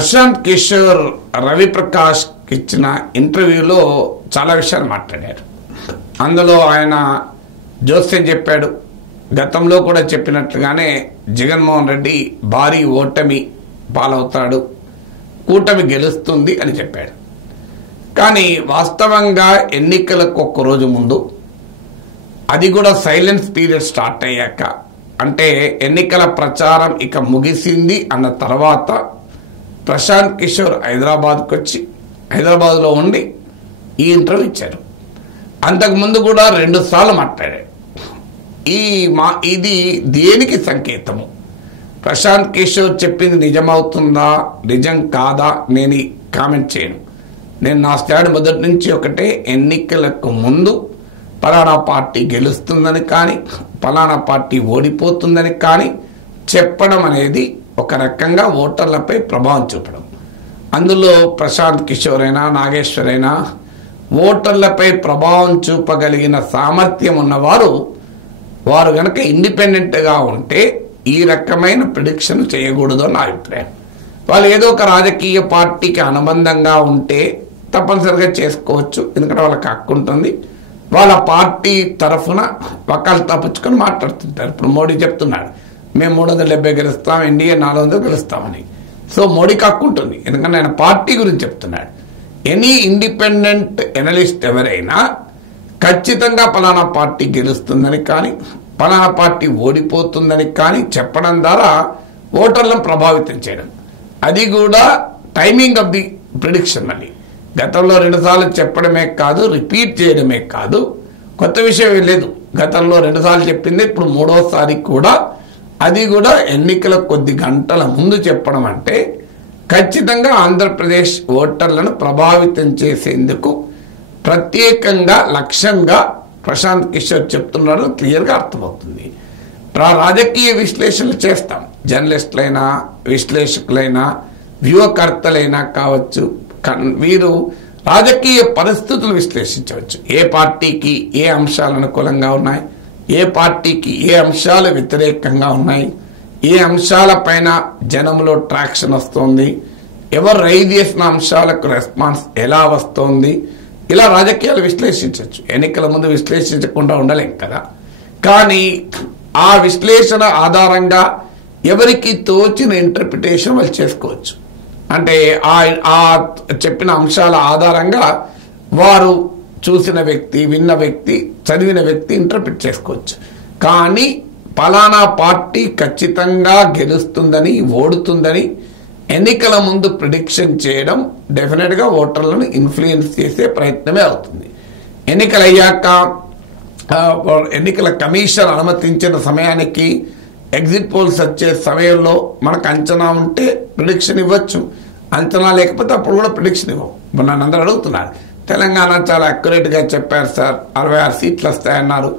ప్రశాంత్ కిషోర్ రవిప్రకాష్ ఇచ్చిన ఇంటర్వ్యూలో చాలా విషయాలు మాట్లాడారు. అందులో ఆయన జోస్యం చెప్పాడు, గతంలో కూడా చెప్పినట్లుగానే జగన్మోహన్ రెడ్డి భారీ ఓటమి పాలవుతాడు, కూటమి గెలుస్తుంది అని చెప్పాడు. కానీ వాస్తవంగా ఎన్నికలకు ఒక్క రోజు ముందు, అది కూడా సైలెన్స్ పీరియడ్ స్టార్ట్ అయ్యాక, అంటే ఎన్నికల ప్రచారం ఇక ముగిసింది అన్న తర్వాత ప్రశాంత్ కిషోర్ హైదరాబాద్కి వచ్చి హైదరాబాద్లో ఉండి ఈ ఇంటర్వ్యూ ఇచ్చారు. అంతకుముందు కూడా 2 సార్లు మాట్లాడాడు. ఇది దేనికి సంకేతము? ప్రశాంత్ కిషోర్ చెప్పింది నిజమవుతుందా నిజం కాదా నేను కామెంట్ చేయను. నేను నా స్టాండ్ మొదటి నుంచి ఒకటే, ఎన్నికలకు ముందు పలానా పార్టీ గెలుస్తుందని కానీ పలానా పార్టీ ఓడిపోతుందని కానీ చెప్పడం అనేది ఒక రకంగా ఓటర్లపై ప్రభావం చూపడం. అందులో ప్రశాంత్ కిషోర్ అయినా నాగేశ్వర్ అయినా ఓటర్లపై ప్రభావం చూపగలిగిన సామర్థ్యం ఉన్నవారు, వారు గనక ఇండిపెండెంట్గా ఉంటే ఈ రకమైన ప్రిడిక్షన్ చేయకూడదు అని నా అభిప్రాయం. వాళ్ళు ఏదో ఒక రాజకీయ పార్టీకి అనుబంధంగా ఉంటే తప్పనిసరిగా చేసుకోవచ్చు, ఎందుకంటే వాళ్ళకి హక్కు ఉంటుంది. వాళ్ళ పార్టీ తరఫున వకాలు తప్పించుకొని మాట్లాడుతుంటారు. ఇప్పుడు మోడీ చెప్తున్నాడు, మేము 370 గెలుస్తాం, ఎన్డీఏ 400 గెలుస్తామని. సో మోడీకి హక్కు ఉంటుంది, ఎందుకంటే ఆయన పార్టీ గురించి చెప్తున్నాడు. ఎనీ ఇండిపెండెంట్ ఎనలిస్ట్ ఎవరైనా ఖచ్చితంగా పలానా పార్టీ గెలుస్తుందని కానీ పలానా పార్టీ ఓడిపోతుందని కానీ చెప్పడం ద్వారా ఓటర్లను ప్రభావితం చేయడం, అది కూడా టైమింగ్ ఆఫ్ ది ప్రిడిక్షన్. మళ్ళీ గతంలో 2 సార్లు చెప్పడమే కాదు, రిపీట్ చేయడమే కాదు, కొత్త విషయం లేదు. గతంలో 2 సార్లు చెప్పింది, ఇప్పుడు 3వసారి కూడా, అది కూడా ఎన్నికల కొద్ది గంటల ముందు చెప్పడం అంటే ఖచ్చితంగా ఆంధ్రప్రదేశ్ ఓటర్లను ప్రభావితం చేసేందుకు ప్రత్యేకంగా లక్ష్యంగా ప్రశాంత్ కిషోర్ చెప్తున్నాడు. క్లియర్గా అర్థమవుతుంది. రాజకీయ విశ్లేషణలు చేస్తాం, జర్నలిస్టులైనా విశ్లేషకులైనా వ్యూహకర్తలైనా కావచ్చు, వీరు రాజకీయ పరిస్థితులు విశ్లేషించవచ్చు. ఏ పార్టీకి ఏ అంశాలు అనుకూలంగా ఉన్నాయి, ఏ పార్టీకి ఏ అంశాలు వ్యతిరేకంగా ఉన్నాయి, ఏ అంశాలపైన జనంలో ట్రాక్షన్ వస్తుంది, ఎవరు రైజ్ చేసిన అంశాలకు రెస్పాన్స్ ఎలా వస్తుంది, ఇలా రాజకీయాలు విశ్లేషించవచ్చు. ఎన్నికల ముందు విశ్లేషించకుండా ఉండలేం కదా. కానీ ఆ విశ్లేషణ ఆధారంగా ఎవరికి తోచిన ఇంటర్ప్రిటేషన్ వాళ్ళు చేసుకోవచ్చు. అంటే ఆ చెప్పిన అంశాల ఆధారంగా వారు చూసిన వ్యక్తి, విన్న వ్యక్తి, చదివిన వ్యక్తి ఇంటర్ప్రిట్ చేసుకోవచ్చు. కానీ పలానా పార్టీ ఖచ్చితంగా గెలుస్తుందని ఓడుతుందని ఎన్నికల ముందు ప్రిడిక్షన్ చేయడం డెఫినెట్గా ఓటర్లను ఇన్ఫ్లుయెన్స్ చేసే ప్రయత్నమే అవుతుంది. ఎన్నికలు అయ్యాక ఎన్నికల కమిషన్ అనుమతించిన సమయానికి ఎగ్జిట్ పోల్స్ వచ్చే సమయంలో మనకు అంచనా ఉంటే ప్రిడిక్షన్ ఇవ్వచ్చు, అంచనా లేకపోతే అప్పుడు కూడా ప్రిడిక్షన్ ఇవ్వవు. నన్ను అందరూ అడుగుతున్నారు, తెలంగాణ చాలా అక్యురేట్గా చెప్పారు సార్, 66 సీట్లు వస్తాయన్నారు,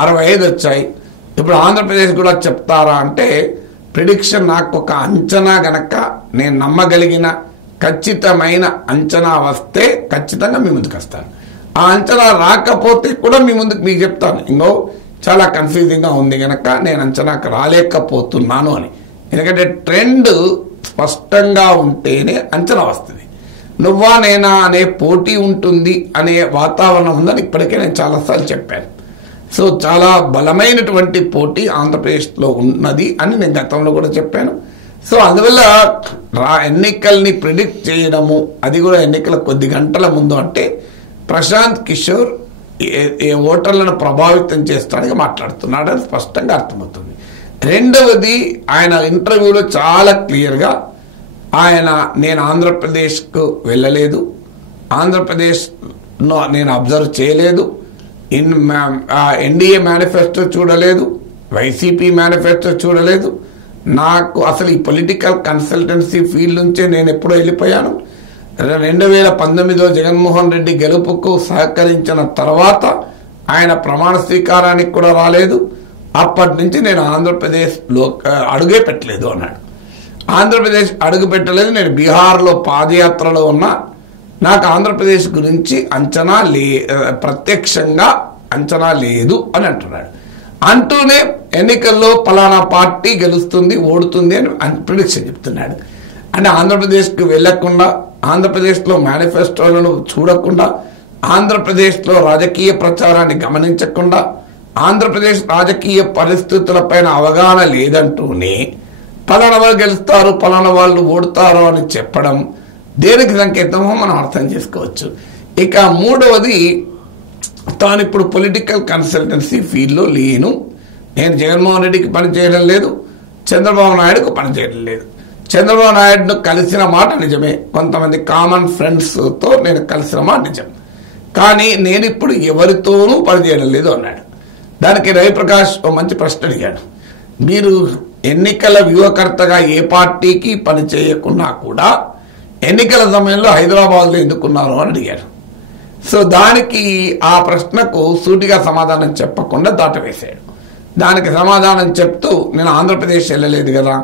65 వచ్చాయి, ఇప్పుడు ఆంధ్రప్రదేశ్ కూడా చెప్తారా అంటే, ప్రిడిక్షన్ నాకు ఒక అంచనా గనక నేను నమ్మగలిగిన ఖచ్చితమైన అంచనా వస్తే ఖచ్చితంగా మీ ముందుకు వస్తాను. ఆ అంచనా రాకపోతే కూడా మీ ముందుకు మీకు చెప్తాను, ఇంకో చాలా కన్ఫ్యూజింగ్గా ఉంది గనక నేను అంచనాకు రాలేకపోతున్నాను అని. ఎందుకంటే ట్రెండ్ స్పష్టంగా ఉంటేనే అంచనా వస్తుంది. నువ్వా నేనా అనే పోటీ ఉంటుంది అనే వాతావరణం ఉందని ఇప్పటికే నేను చాలాసార్లు చెప్పాను. సో చాలా బలమైనటువంటి పోటీ ఆంధ్రప్రదేశ్లో ఉన్నది అని నేను గతంలో కూడా చెప్పాను. సో అందువల్ల ఎన్నికల్ని ప్రిడిక్ట్ చేయడము, అది కూడా ఎన్నికల కొద్ది గంటల ముందు అంటే ప్రశాంత్ కిషోర్ ఏ ఓటర్లను ప్రభావితం చేస్తానికి మాట్లాడుతున్నాడని స్పష్టంగా అర్థమవుతుంది. రెండవది, ఆయన ఇంటర్వ్యూలో చాలా క్లియర్గా నేను ఆంధ్రప్రదేశ్కు వెళ్ళలేదు, ఆంధ్రప్రదేశ్ను నేను అబ్జర్వ్ చేయలేదు, ఎన్డీఏ మేనిఫెస్టో చూడలేదు, వైసీపీ మేనిఫెస్టో చూడలేదు, నాకు అసలు ఈ పొలిటికల్ కన్సల్టెన్సీ ఫీల్డ్ నుంచే నేను ఎప్పుడో వెళ్ళిపోయాను. 2019లో జగన్మోహన్ రెడ్డి గెలుపుకు సహకరించిన తర్వాత ఆయన ప్రమాణ స్వీకారానికి కూడా రాలేదు, అప్పటి నుంచి నేను ఆంధ్రప్రదేశ్లో అడుగే పెట్టలేదు అన్నాడు. ఆంధ్రప్రదేశ్ అడుగు పెట్టలేదు, నేను బీహార్లో పాదయాత్రలో ఉన్నా, నాకు ఆంధ్రప్రదేశ్ గురించి ప్రత్యక్షంగా అంచనా లేదు అని అంటున్నాడు. అంటూనే ఎన్నికల్లో పలానా పార్టీ గెలుస్తుంది ఓడుతుంది అని ప్రిడిక్షన్ చెప్తున్నాడు. అంటే ఆంధ్రప్రదేశ్కి వెళ్లకుండా, ఆంధ్రప్రదేశ్లో మేనిఫెస్టోలను చూడకుండా, ఆంధ్రప్రదేశ్లో రాజకీయ ప్రచారాన్ని గమనించకుండా, ఆంధ్రప్రదేశ్ రాజకీయ పరిస్థితులపైన అవగాహన లేదంటూనే పలానా వాళ్ళు గెలుస్తారు, పలానా వాళ్ళు ఓడతారు అని చెప్పడం దేనికి సంకేతమో మనం అర్థం చేసుకోవచ్చు. ఇక మూడవది, తాను ఇప్పుడు పొలిటికల్ కన్సల్టెన్సీ ఫీల్డ్లో లేను, నేను జగన్మోహన్ రెడ్డికి పనిచేయడం లేదు, చంద్రబాబు నాయుడుకు పనిచేయడం లేదు. చంద్రబాబు నాయుడును కలిసిన మాట నిజమే, కొంతమంది కామన్ ఫ్రెండ్స్తో నేను కలిసిన మాట నిజం, కానీ నేను ఇప్పుడు ఎవరితోనూ పనిచేయడం లేదు అన్నాడు. దానికి రవిప్రకాష్ ఓ మంచి ప్రశ్న అడిగాడు. మీరు ఎన్నికల వ్యూహకర్తగా ఏ పార్టీకి పని చేయకున్నా కూడా ఎన్నికల సమయంలో హైదరాబాద్లో ఎందుకున్నారు అని అడిగాడు. సో దానికి ఆ ప్రశ్నకు సూటిగా సమాధానం చెప్పకుండా దాటవేశాడు. దానికి సమాధానం చెప్తూ, నేను ఆంధ్రప్రదేశ్ వెళ్ళలేదు కదా,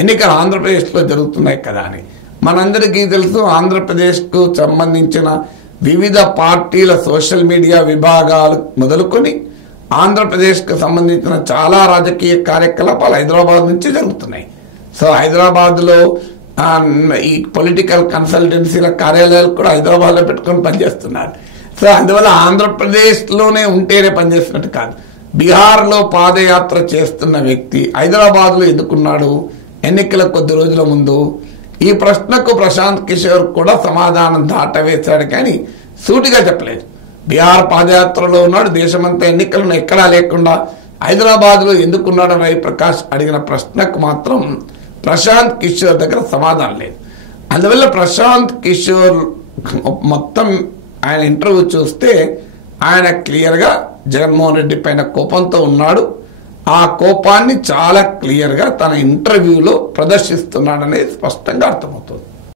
ఎన్నికలు ఆంధ్రప్రదేశ్లో జరుగుతున్నాయి కదా అని. మనందరికీ తెలుసు, ఆంధ్రప్రదేశ్కు సంబంధించిన వివిధ పార్టీల సోషల్ మీడియా విభాగాలు మొదలుకొని ఆంధ్రప్రదేశ్కు సంబంధించిన చాలా రాజకీయ కార్యకలాపాలు హైదరాబాద్ నుంచి జరుగుతున్నాయి. సో హైదరాబాద్లో ఈ పొలిటికల్ కన్సల్టెన్సీల కార్యాలయాలు కూడా హైదరాబాద్లో పెట్టుకొని పనిచేస్తున్నారు. సో అందువల్ల ఆంధ్రప్రదేశ్లోనే ఉంటేనే పనిచేస్తున్నట్టు కాదు. బీహార్లో పాదయాత్ర చేస్తున్న వ్యక్తి హైదరాబాద్లో ఎందుకున్నాడు ఎన్నికల కొద్ది రోజుల ముందు? ఈ ప్రశ్నకు ప్రశాంత్ కిషోర్ కూడా సమాధానం దాటవేశాడు, కానీ సూటిగా చెప్పలేదు. బీహార్ పాదయాత్రలో ఉన్నాడు, దేశమంతా ఎన్నికలను ఎక్కడా లేకుండా హైదరాబాద్లో ఎందుకున్నాడు రవిప్రకాష్ అడిగిన ప్రశ్నకు మాత్రం ప్రశాంత్ కిషోర్ దగ్గర సమాధానం లేదు. అందువల్ల ప్రశాంత్ కిషోర్ మొత్తం ఆయన ఇంటర్వ్యూ చూస్తే ఆయన క్లియర్గా జగన్మోహన్ రెడ్డి పైన కోపంతో ఉన్నాడు. ఆ కోపాన్ని చాలా క్లియర్గా తన ఇంటర్వ్యూలో ప్రదర్శిస్తున్నాడనేది స్పష్టంగా అర్థమవుతుంది.